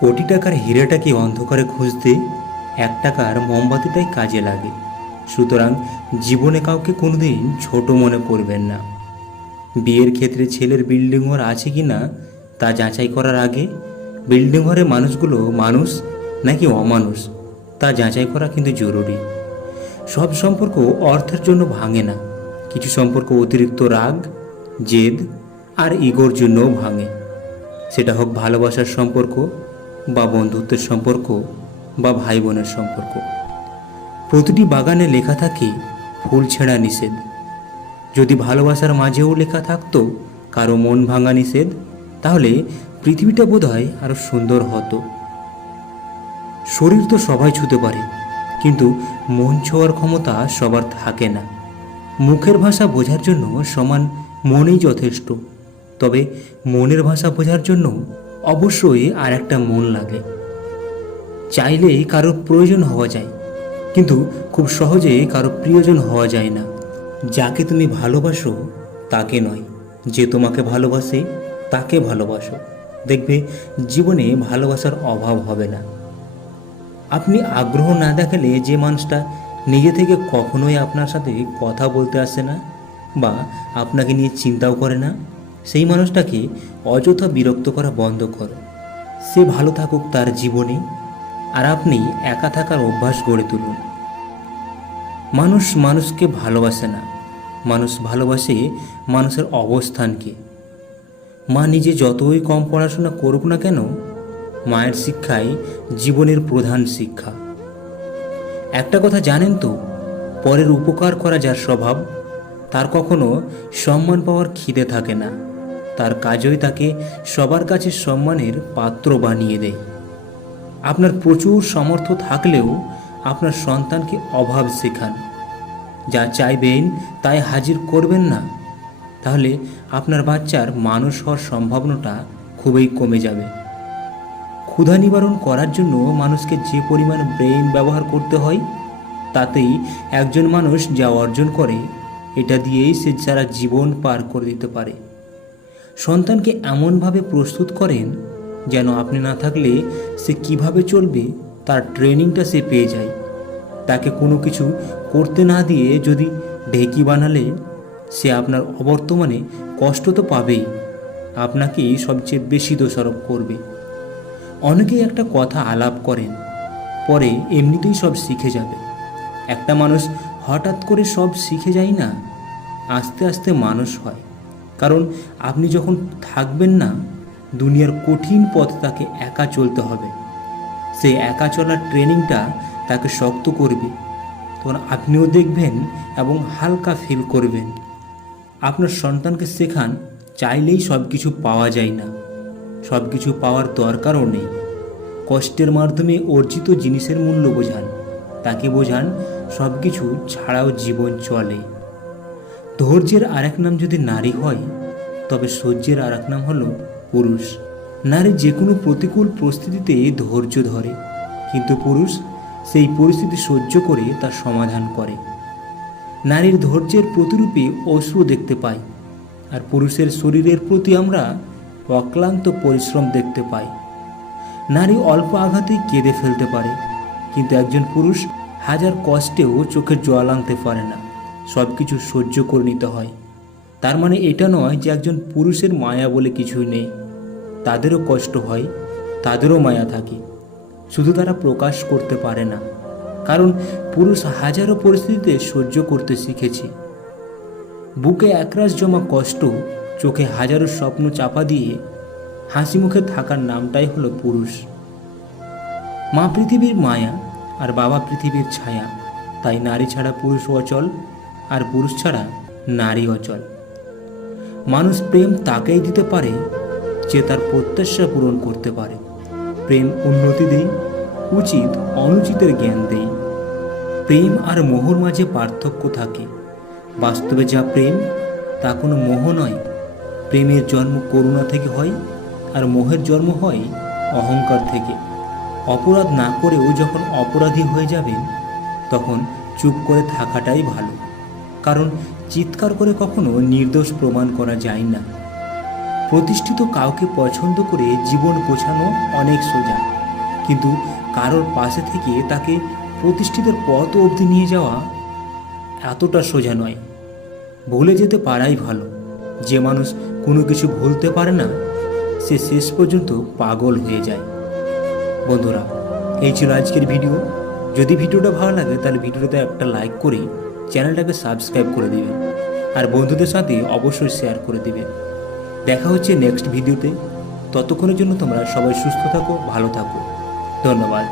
কোটি টাকার হীরাটাকে অন্ধকারে খুঁজতে 1 টাকার মোমবাতিটাই কাজে লাগে। সুতরাং জীবনে কাউকে কোনোদিন ছোট মনে করবেন না। বিয়ের ক্ষেত্রে ছেলের বিল্ডিং ঘর আছে কি না তা যাচাই করার আগে বিল্ডিং ঘরে মানুষগুলো মানুষ নাকি অমানুষ তা যাচাই করা কিন্তু জরুরি। সব সম্পর্ক অর্থের জন্য ভাঙে না, কিছু সম্পর্ক অতিরিক্ত রাগ, জেদ আর ইগোর জন্যও ভাঙে। সেটা হোক ভালোবাসার সম্পর্ক বা বন্ধুত্বের সম্পর্ক বা ভাই বোনের সম্পর্ক। প্রতিটি বাগানে লেখা থাকে ফুল ছেঁড়া নিষেধ। যদি ভালোবাসার মাঝেও লেখা থাকতো কারো মন ভাঙা নিষেধ, তাহলে পৃথিবীটা বোধহয় আরো সুন্দর হতো। শরীর তো সবাই ছুঁতে পারে, কিন্তু মন ছোঁয়ার ক্ষমতা সবার থাকে না। মুখের ভাষা বোঝার জন্য সমান মনই যথেষ্ট, তবে মনের ভাষা বোঝার জন্য অবশ্যই আর একটা মন লাগে। চাইলেই কারোর প্রয়োজন হওয়া যায়, কিন্তু খুব সহজে কারো প্রিয়জন হওয়া যায় না। যাকে তুমি ভালোবাসো তাকে নয়, যে তোমাকে ভালোবাসে তাকে ভালোবাসো। দেখবে জীবনে ভালোবাসার অভাব হবে না। আপনি আগ্রহ না দেখালে যে মানুষটা নিজে থেকে কখনোই আপনার সাথে কথা বলতে আসে না বা আপনাকে নিয়ে চিন্তাও করে না, সেই মানুষটাকে অযথা বিরক্ত করা বন্ধ করো। সে ভালো থাকুক তার জীবনে, আর আপনি একা থাকার অভ্যাস গড়ে তুলুন। মানুষ মানুষকে ভালোবাসে না, মানুষ ভালোবাসে মানুষের অবস্থানকে। মা নিজে যতই কম পড়াশোনা করুক না কেন, মায়ের শিক্ষাই জীবনের প্রধান শিক্ষা। একটা কথা জানেন তো, পরের উপকার করা যার স্বভাব, তার কখনো সম্মান পাওয়ার খিদে থাকে না। তার কাজই তাকে সবার কাছে সম্মানের পাত্র বানিয়ে দেয়। আপনার প্রচুর সামর্থ্য থাকলেও আপনার সন্তানকে অভাব শেখান। যা চাইবেন তাই হাজির করবেন না, তাহলে আপনার বাচ্চার মানুষ হওয়ার সম্ভাবনাটা খুবই কমে যাবে। ক্ষুধা নিবারণ করার জন্য মানুষকে যে পরিমাণ ব্রেইন ব্যবহার করতে হয়, তাতেই একজন মানুষ যা অর্জন করে, এটা দিয়েই সে সারা জীবন পার করে দিতে পারে। সন্তানকে এমনভাবে প্রস্তুত করেন যেন আপনি না থাকলে সে কিভাবে চলবে তার ট্রেনিংটা সে পেয়ে যায়। তাকে কোনো কিছু করতে না দিয়ে যদি ঢেকি বানালে, সে আপনার অবর্তমানে কষ্ট তো পাবেই, আপনাকেই সবচেয়ে বেশি দোষারোপ করবে। অনেকেই একটা কথা আলাপ করেন, পরে এমনিতেই সব শিখে যাবে। একটা মানুষ হঠাৎ করে সব শিখে যায় না, আস্তে আস্তে মানুষ হয়। কারণ আপনি যখন থাকবেন না, দুনিয়ার কঠিন পথ তাকে একা চলতে হবে। সেই একা চলার ট্রেনিংটা তাকে শক্ত করবে, তখন আপনিও দেখবেন এবং হালকা ফিল করবেন। আপনার সন্তানকে শেখান, চাইলেই সব কিছু পাওয়া যায় না, সব কিছু পাওয়ার দরকারও নেই। কষ্টের মাধ্যমে অর্জিত জিনিসের মূল্য বোঝান, তাকে বোঝান সব কিছু ছাড়াও জীবন চলে। ধৈর্যের আরেক নাম যদি নারী হয়, তবে সহ্যের আরেক নাম হলো পুরুষ। নারী যে কোনো প্রতিকূল পরিস্থিতিতে ধৈর্য ধরে, কিন্তু পুরুষ সেই পরিস্থিতি সহ্য করে তার সমাধান করে। নারীর ধৈর্যের প্রতিরূপে অশ্রু দেখতে পাই, আর পুরুষের শরীরের প্রতি আমরা অক্লান্ত পরিশ্রম দেখতে পাই। নারী অল্প আঘাতেই কেঁদে ফেলতে পারে, কিন্তু একজন পুরুষ হাজার কষ্টেও চোখে জল আনতে পারে না, সব কিছু সহ্য করে নিতে হয়। তার মানে এটা নয় যে একজন পুরুষের মায়া বলে কিছুই নেই। তাদেরও কষ্ট হয়, তাদেরও মায়া থাকে, শুধু তারা প্রকাশ করতে পারে না। কারণ পুরুষ হাজারো পরিস্থিতিতে সহ্য করতে শিখেছে। বুকে একরাশ জমা কষ্ট, চোখে হাজারো স্বপ্ন চাপা দিয়ে হাসি মুখে থাকার নামটাই হলো পুরুষ। মা পৃথিবীর মায়া আর বাবা পৃথিবীর ছায়া, তাই নারী ছাড়া পুরুষ অচল, আর পুরুষ ছাড়া নারী অচল। মানুষ প্রেম তাকেই দিতে পারে যে তার প্রত্যাশা পূরণ করতে পারে। প্রেম উন্নতি দেয়, উচিত অনুচিতের জ্ঞান দেয়। প্রেম আর মোহর মাঝে পার্থক্য থাকে। বাস্তবে যা প্রেম তা কোনো মোহ নয়। প্রেমের জন্ম করুণা থেকে হয়, আর মোহের জন্ম হয় অহংকার থেকে। অপরাধ না করেও যখন অপরাধী হয়ে যাবেন, তখন চুপ করে থাকাটাই ভালো। কারণ চিৎকার করে কখনো নির্দোষ প্রমাণ করা যায় না। প্রতিষ্ঠিত কাউকে পছন্দ করে জীবন গোছানো অনেক সোজা, কিন্তু কারোর পাশে থেকে তাকে প্রতিষ্ঠিতের পথ অবধি নিয়ে যাওয়া এতটা সোজা নয়। ভুলে যেতে পারাই ভালো। যে মানুষ কোনো কিছু ভুলতে পারে না, সে শেষ পর্যন্ত পাগল হয়ে যায়। বন্ধুরা, এই ছিল আজকের ভিডিও। যদি ভিডিওটা ভালো লাগে তাহলে ভিডিওতে একটা লাইক করে চ্যানেলটাকে সাবস্ক্রাইব করে দিবেন, আর বন্ধুদের সাথে অবশ্যই শেয়ার করে দিবেন। দেখা হচ্ছে নেক্সট ভিডিওতে। ততক্ষণের জন্য তোমরা সবাই সুস্থ থাকো, ভালো থাকো। ধন্যবাদ।